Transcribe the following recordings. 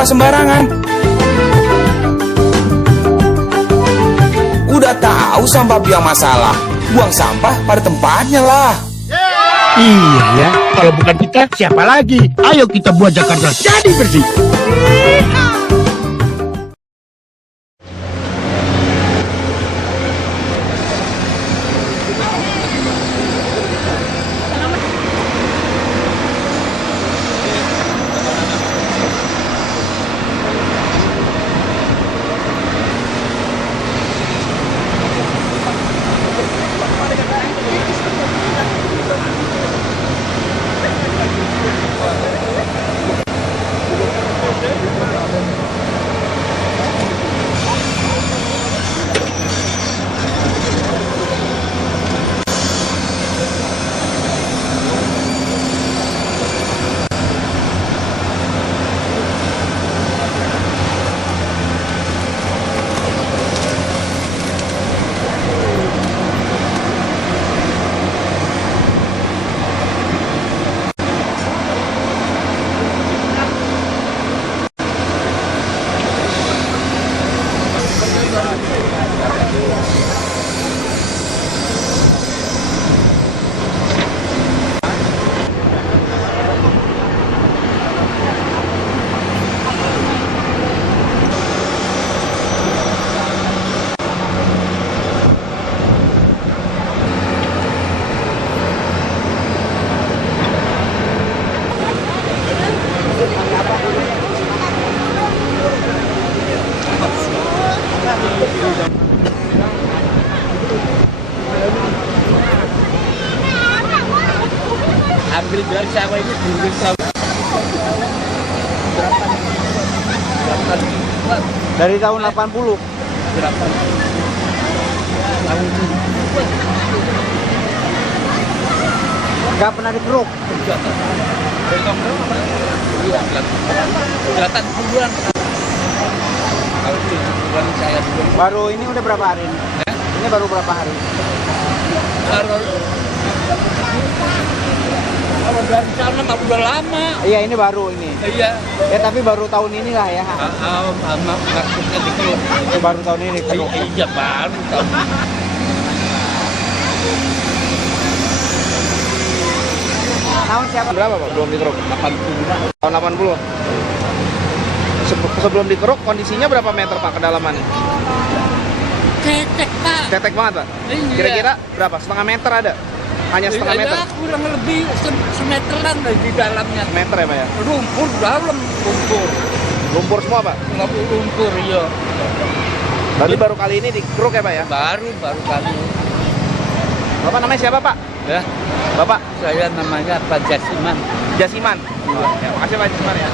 sampah sembarangan. Udah tahu sampah biang masalah, buang sampah pada tempatnya lah. Iya ya, kalau bukan kita siapa lagi? Ayo kita buat Jakarta jadi bersih. Ambil dari siapa ini dulu Dari tahun 80. berapa tahun itu Nggak pernah dikeruk. dari tahun berapa? Iya, kelihatan bulan. Kalau 7 bulan saya dulu. Baru ini udah berapa hari ini? Ini baru berapa hari? Kalau dari sana mah udah lama. Iya, ini baru ini. Iya. Ya tapi baru tahun inilah ya. Maksudnya dikeruk. Itu baru tahun ini keruk. Iya baru tahun ini. Tahun siapa? Berapa Pak? Belum dikeruk? 80. Tahun 80. Sebelum dikeruk kondisinya berapa meter Pak kedalamannya? Cetek Pak. Cetek banget Pak? Iya. Kira-kira berapa? Setengah meter ada? Hanya setengah meter? Ya, kurang lebih semeteran di dalamnya. Meter ya Pak ya? Lumpur dalam, lumpur. Lumpur semua Pak? Lumpur, iya. Berarti baru kali ini dikeruk ya Pak ya? Baru kali. Bapak namanya siapa Pak? Ya, Bapak? saya namanya Pak Jasiman. Jasiman? Ya, makasih Pak Jasiman ya.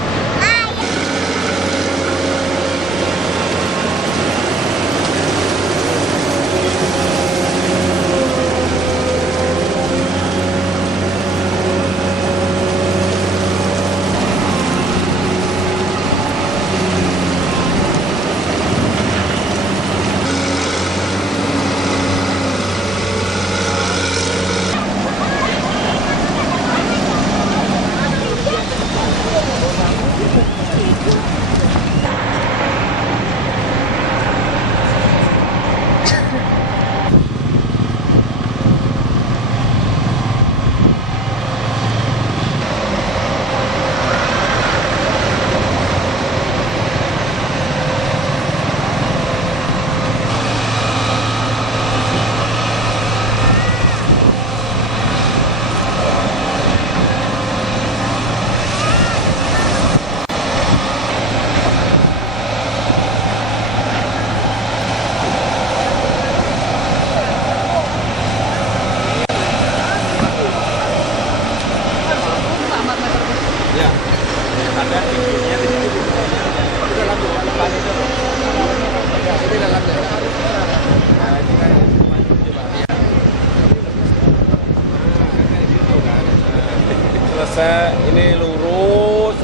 Selesai ini lurus,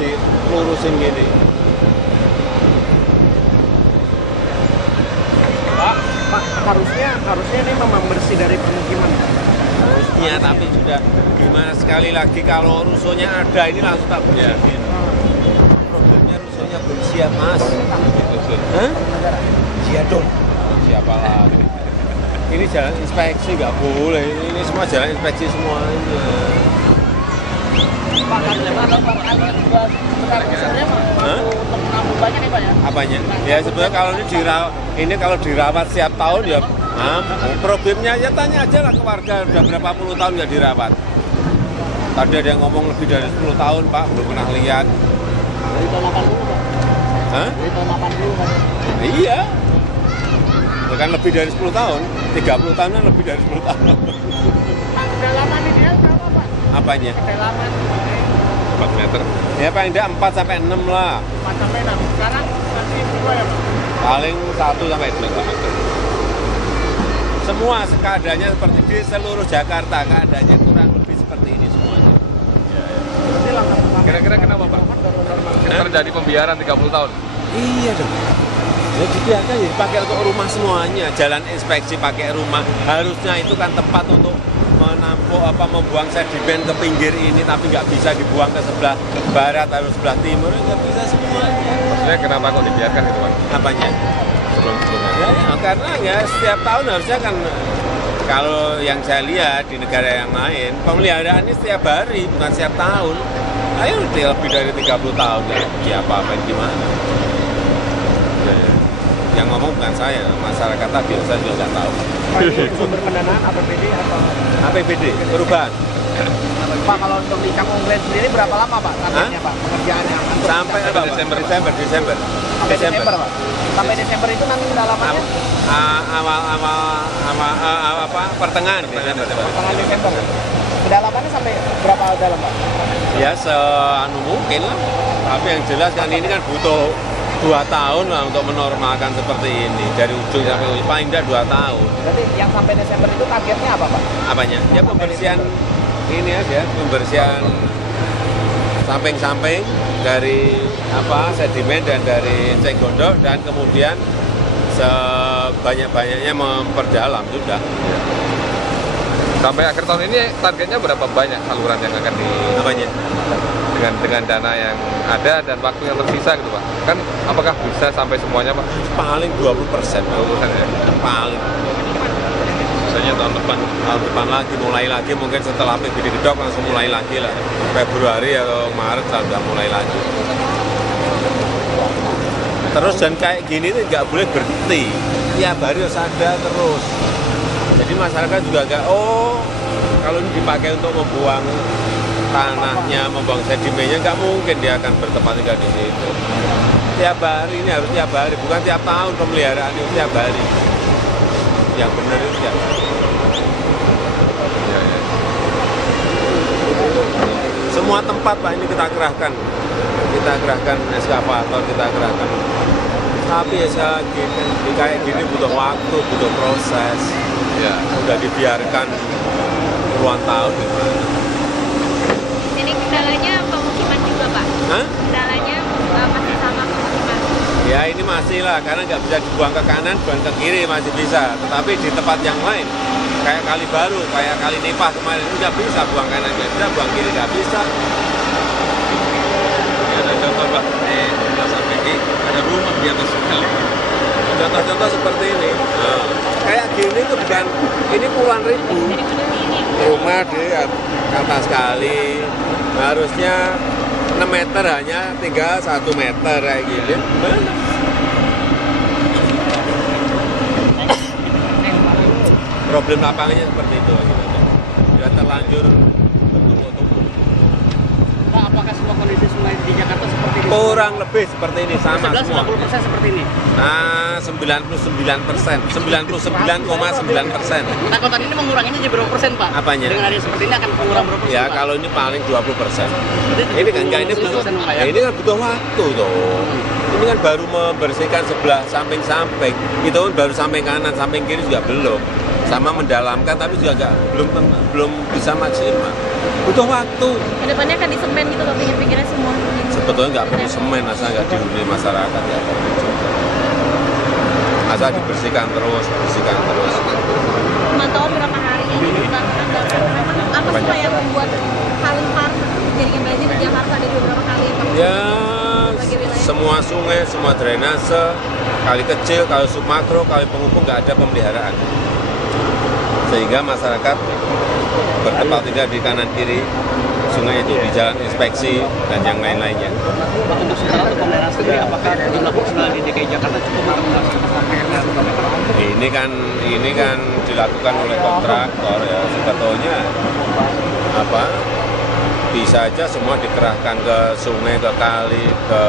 lurusin gini. Pak, harusnya ini memang bersih dari permukiman. Harusnya, tapi sudah gimana sekali lagi kalau rusuhnya ada ini langsung tak bersihin. Problemnya rusuhnya bersih. siap mas. Hah? Iya dong. Siapa lagi? Ini jalan inspeksi nggak boleh. Ini semua jalan inspeksi semuanya. Pak, Hah? untuk menambah banyak nih Pak ya? Apanya? Ya sebenarnya kalau ini kalau dirawat setiap tahun ya problemnya ya tanya aja lah ke warga udah berapa puluh tahun nggak dirawat. Tadi ada yang ngomong lebih dari 10 tahun Pak, belum pernah lihat. Dari tahun 80 Pak. Hah? Dari tahun 80 Pak. Iya. Ya kan lebih dari 10 tahun, 30 tahun kan lebih dari 10 tahun. Kedalaman ideal berapa Pak? Apanya? Kedalaman 4 meter. Ya paling tidak 4 sampai 6 lah. 4 sampai 6. Sekarang masih berapa ya Pak? Paling 1 sampai 2 meter. Semua keadaannya seperti di seluruh Jakarta, keadaannya kurang lebih seperti ini semuanya. Berarti langkah pertama. Kira-kira kenapa Pak? Terjadi pembiaran 30 tahun. Iya dong. Ya dibiarkan ya dipakai untuk rumah semuanya. Jalan inspeksi pakai rumah. Harusnya itu kan tempat untuk menampung membuang sedimen ke pinggir ini, tapi nggak bisa dibuang ke sebelah barat atau sebelah timur, nggak bisa semuanya. Maksudnya kenapa kok dibiarkan gitu Pak? Apanya? Sebelum-sebelumnya. Ya, karena ya setiap tahun harusnya kan kalau yang saya lihat di negara yang lain pemeliharaan ini setiap hari bukan setiap tahun. Ayo lebih dari 30 tahun ya apa-apa gimana? Yang ngomong bukan saya, masyarakat tadi saya juga nggak tahu. Pak, ini sumber pendanaan APBD atau APBD perubahan Pak, kalau untuk di Kampung Glen sendiri berapa lama Pak targetnya Pak pengerjaannya? Untuk sampai mencapai apa, Pak? Desember. sampai Desember Pak. Sampai Desember itu nanti kedalamannya Awal pertengahan Desember. pertengahan Desember. Kedalamannya sampai berapa dalam Pak? Ya mungkin lah. Tapi yang jelas kan ini kan butuh 2 tahun lah untuk menormalkan seperti ini dari ujung sampai ujung, paling tidak 2 tahun. Berarti yang sampai Desember itu targetnya apa Pak? Apanya? Ya pembersihan ini aja, pembersihan samping-samping dari sedimen dan dari cek gondok, dan kemudian sebanyak-banyaknya memperdalam sudah. Sampai akhir tahun ini targetnya berapa banyak saluran yang akan di Apanya? dengan dana yang ada dan waktu yang tersisa gitu Pak? Kan apakah bisa sampai semuanya Pak? Paling 20%. 20% ya? Paling. Misalnya tahun depan lagi, mulai lagi, mungkin setelah PBD gedok langsung mulai lagi lah. Februari atau Maret sudah mulai lagi. Terus dan kayak gini tuh nggak boleh berhenti. Tiap hari harus ada terus. Jadi masyarakat juga nggak, kalau ini dipakai untuk membuang tanahnya, membuang sedimennya, nggak mungkin dia akan bertempat tinggal di situ. Tiap hari, ini harus tiap hari, bukan tiap tahun pemeliharaan itu tiap hari. Yang benar itu tiap hari. Semua tempat Pak ini kita kerahkan eskavator, kita kerahkan. Tapi ya sekali lagi, kayak gini butuh waktu, butuh proses. Ya. Udah dibiarkan puluhan tahun gimana. Ini kendalanya pemukiman juga Pak? Hah? Kendalanya masih sama pemukiman? Ya ini masih lah, karena nggak bisa dibuang ke kanan, buang ke kiri masih bisa. Tetapi di tempat yang lain, kayak Kali Baru, kayak Kali Nipah kemarin, nggak bisa buang kanan, nggak bisa buang kiri, nggak bisa. Ini ada contoh Pak, sampai ada rumah di atas kali. Contoh-contoh seperti ini. Nah, kayak gini tuh bukan, ini puluhan ribu rumah di atas kali. Harusnya 6 meter hanya tinggal 1 meter kayak gini. Mana? Problem lapangannya seperti itu. Sudah terlanjur bertumpuk-tumpuk. Pak, apakah semua kondisi sungai di Jakarta seperti ini? Kurang lebih seperti ini, sama 11 semua. 90% seperti ini. Nah, 99%, 99,9%. Takutan ini menguranginya jadi berapa persen Pak? Apanya? Dengan adanya seperti ini akan mengurang berapa persen Ya Pak? kalau ini paling 20%. Berarti Ini kan ini butuh, 70% Pak, ya? ini kan butuh waktu toh. Ini kan baru membersihkan sebelah samping-samping. Itu pun baru samping kanan, samping kiri juga belum. Sama mendalamkan tapi juga belum bisa maksimal. Butuh waktu. Kedepannya akan disemen gitu Pak, pinggir-pinggirnya semua? Sebetulnya nggak perlu semen, asal nggak dihuni masyarakat ya. Asal dibersihkan terus, Pemantauan berapa hari ini dilakukan? Apa sih Pak yang membuat Halim Park jaringan banjir di Jakarta ada beberapa kali Pak? Ya, Bagi wilayah semua sungai, semua drainase, kali kecil, kali submakro, kali penghubung nggak ada pemeliharaan. Sehingga masyarakat bertempat tinggal di kanan kiri sungai itu di jalan inspeksi dan yang lain-lainnya. Pak, untuk sementara untuk pemeliharaan sendiri, apakah jumlah personel di DKI Jakarta cukup untuk melaksanakan Ini kan dilakukan oleh kontraktor ya, sebetulnya bisa aja semua dikerahkan ke sungai, ke kali, ke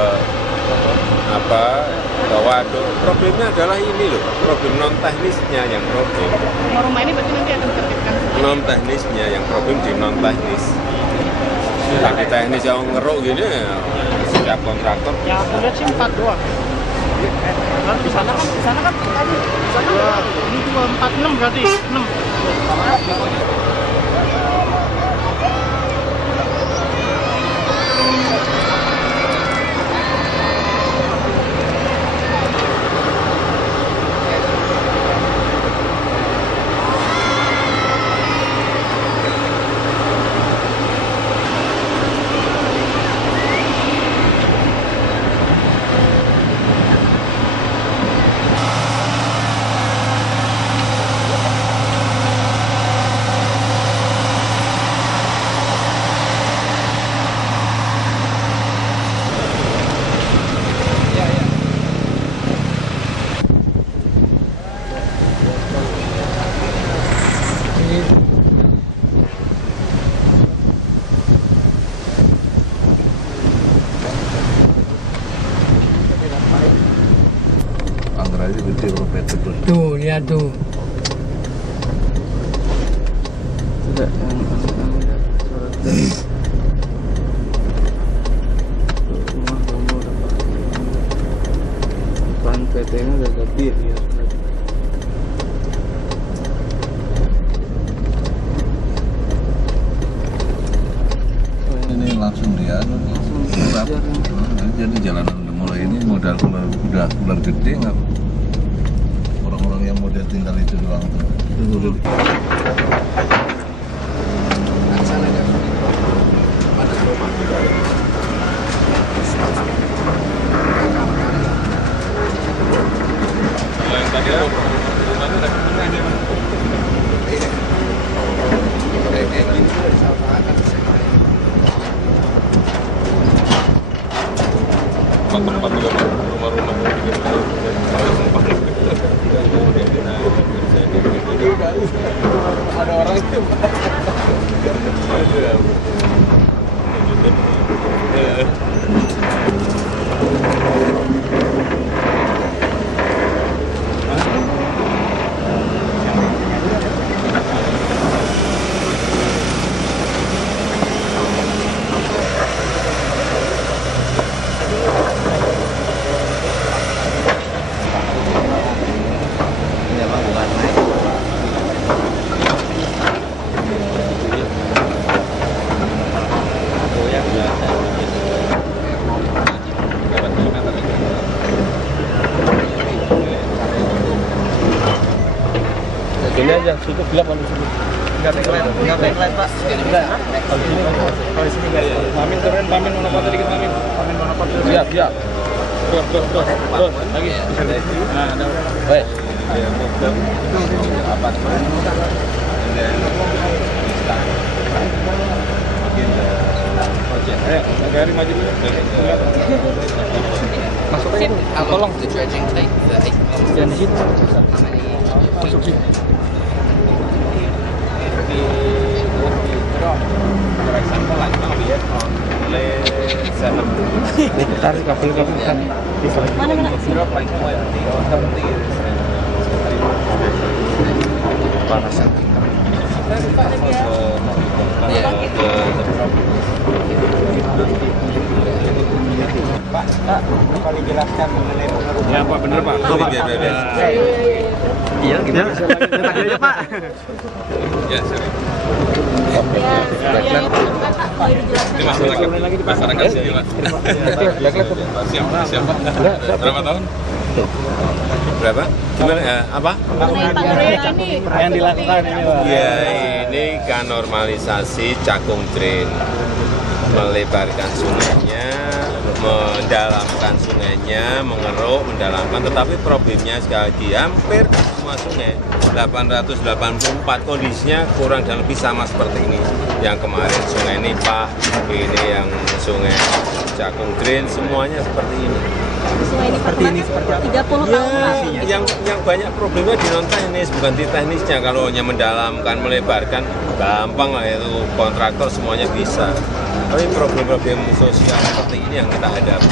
waduk. Problemnya adalah ini loh, problem non teknisnya yang problem. Rumah ini berarti nanti akan ditertibkan. Non teknisnya yang problem di non teknis. Tapi teknis yang ngeruk gini ya, setiap kontraktor. Yang aku lihat sih 4 doang. Di sana kan tadi. Ini 246 berarti 6. Tuh, lihat tuh. PT-nya udah gede ya. Ini langsung dia jadi jalanan udah mulai ini modal udah ular gede nggak, orang-orang yang model tinggal itu doang tuh. Tempat rumah-rumah Ada orang itu. Ini aja, cukup gelap kalau cukup. Enggak backlight, Pak. Kalau sini guys. Pamin turun, pamin monopati dikit, pamin. Pamin monopati. Siap. Terus. Lagi. Nah, ada. Baik. Dari maju dulu. Masuk aja. Tolong. Jangan di situ. Masuk sini. Tarik kabel kan. Mana? Panasan. Pak, kalau dijelaskan mengenai pengaruh. Ya, Pak, bener, Pak. Iya, gimana? Tadi aja, Pak. Ya, sorry. Ini Masyarakat sini, Mas. Siap. Berapa tahun? Berapa? Gimana? Apa? Yang dilakukan ini, Pak. Ya, ini kan normalisasi Cakung Drain, melebarkan sungainya, mendalamkan sungainya, mengeruk, mendalamkan, tetapi problemnya sekali lagi hampir semua sungai 884 kondisinya kurang dan lebih sama seperti ini. Yang kemarin Sungai Nipah, ini yang Sungai Cakung Green, semuanya seperti ini. Sungai ini kemarin 30 tahun Pak. Yang banyak problemnya di non teknis, bukan di teknisnya. Kalau hanya mendalamkan, melebarkan, gampang lah itu, kontraktor semuanya bisa. Tapi problem-problem sosial seperti ini yang kita hadapi,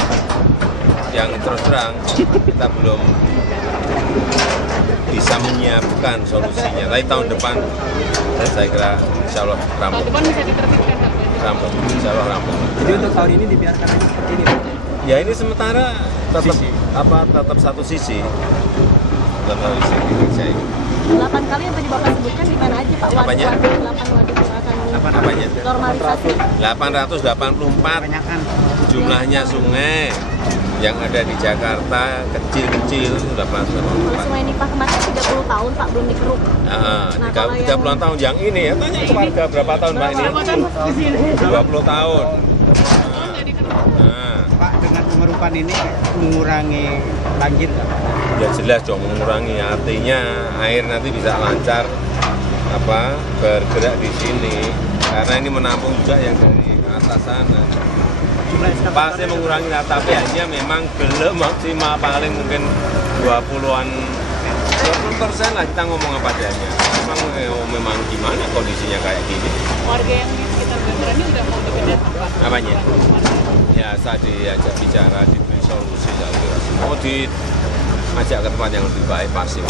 yang terus terang kita belum bisa menyiapkan solusinya. Tapi tahun depan saya kira insya Allah rampung. Tahun depan bisa diterbitkan Pak. Rampung, insya Allah rampung. Jadi untuk tahun ini dibiarkan aja seperti ini. Ya ini sementara tetap satu sisi. Tetap sisi dikerjain. 8 kali yang tadi Bapak sebutkan di mana aja Pak? Apanya? 8 waduk yang akan Apanya? normalisasi. 884 jumlahnya sungai yang ada di Jakarta kecil-kecil 884. Sungai Nipah kemarin 30 tahun Pak belum dikeruk. Nah, Nah, kalau 30 tahun yang ini ya tanya ke warga berapa tahun Pak ini? 20 tahun. Nah, Pak, dengan pengerukan ini mengurangi banjir nggak, Pak? ya jelas dong mengurangi, artinya air nanti bisa lancar bergerak di sini karena ini menampung juga yang dari atas sana. Pasti mengurangi, tapi hanya memang belum maksimal, paling mungkin 20% lah kita ngomong apa adanya. Memang gimana kondisinya kayak gini. Warga yang di sekitar bangunan ini udah mau dipindah Pak. Apanya? Ya saya diajak bicara, diberi solusi, saya kira mau diajak ke tempat yang lebih baik pasti.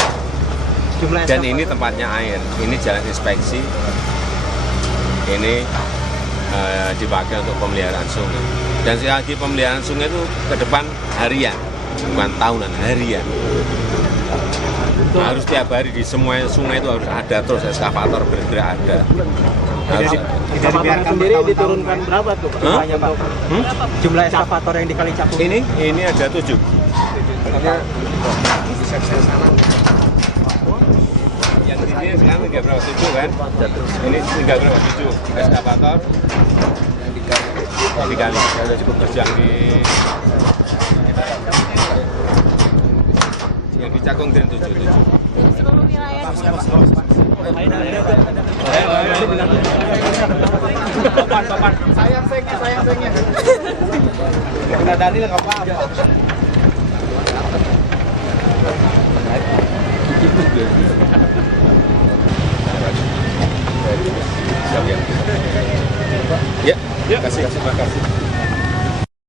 Dan ini tempatnya air, ini jalan inspeksi, ini dipakai untuk pemeliharaan sungai. Dan sekali lagi pemeliharaan sungai itu ke depan harian, bukan tahunan, harian. Harus tiap hari di semua sungai itu harus ada terus ekskavator bergerak ada. Harus Ekskavator sendiri diturunkan berapa tuh Pak? Jumlahnya, Pak? Jumlah ekskavator yang di Kali Cakung ini ada 7. Yang di sini sekarang tinggal berapa? 7 kan? Ini tinggal berapa? 7 ekskavator. Yang dikali. Sudah cukup kerja yang di Cakung Green 7. Dari seluruh wilayah. Topan. Sayang sengnya. Kena dalil nggak apa-apa. Ya, kasih, terima kasih.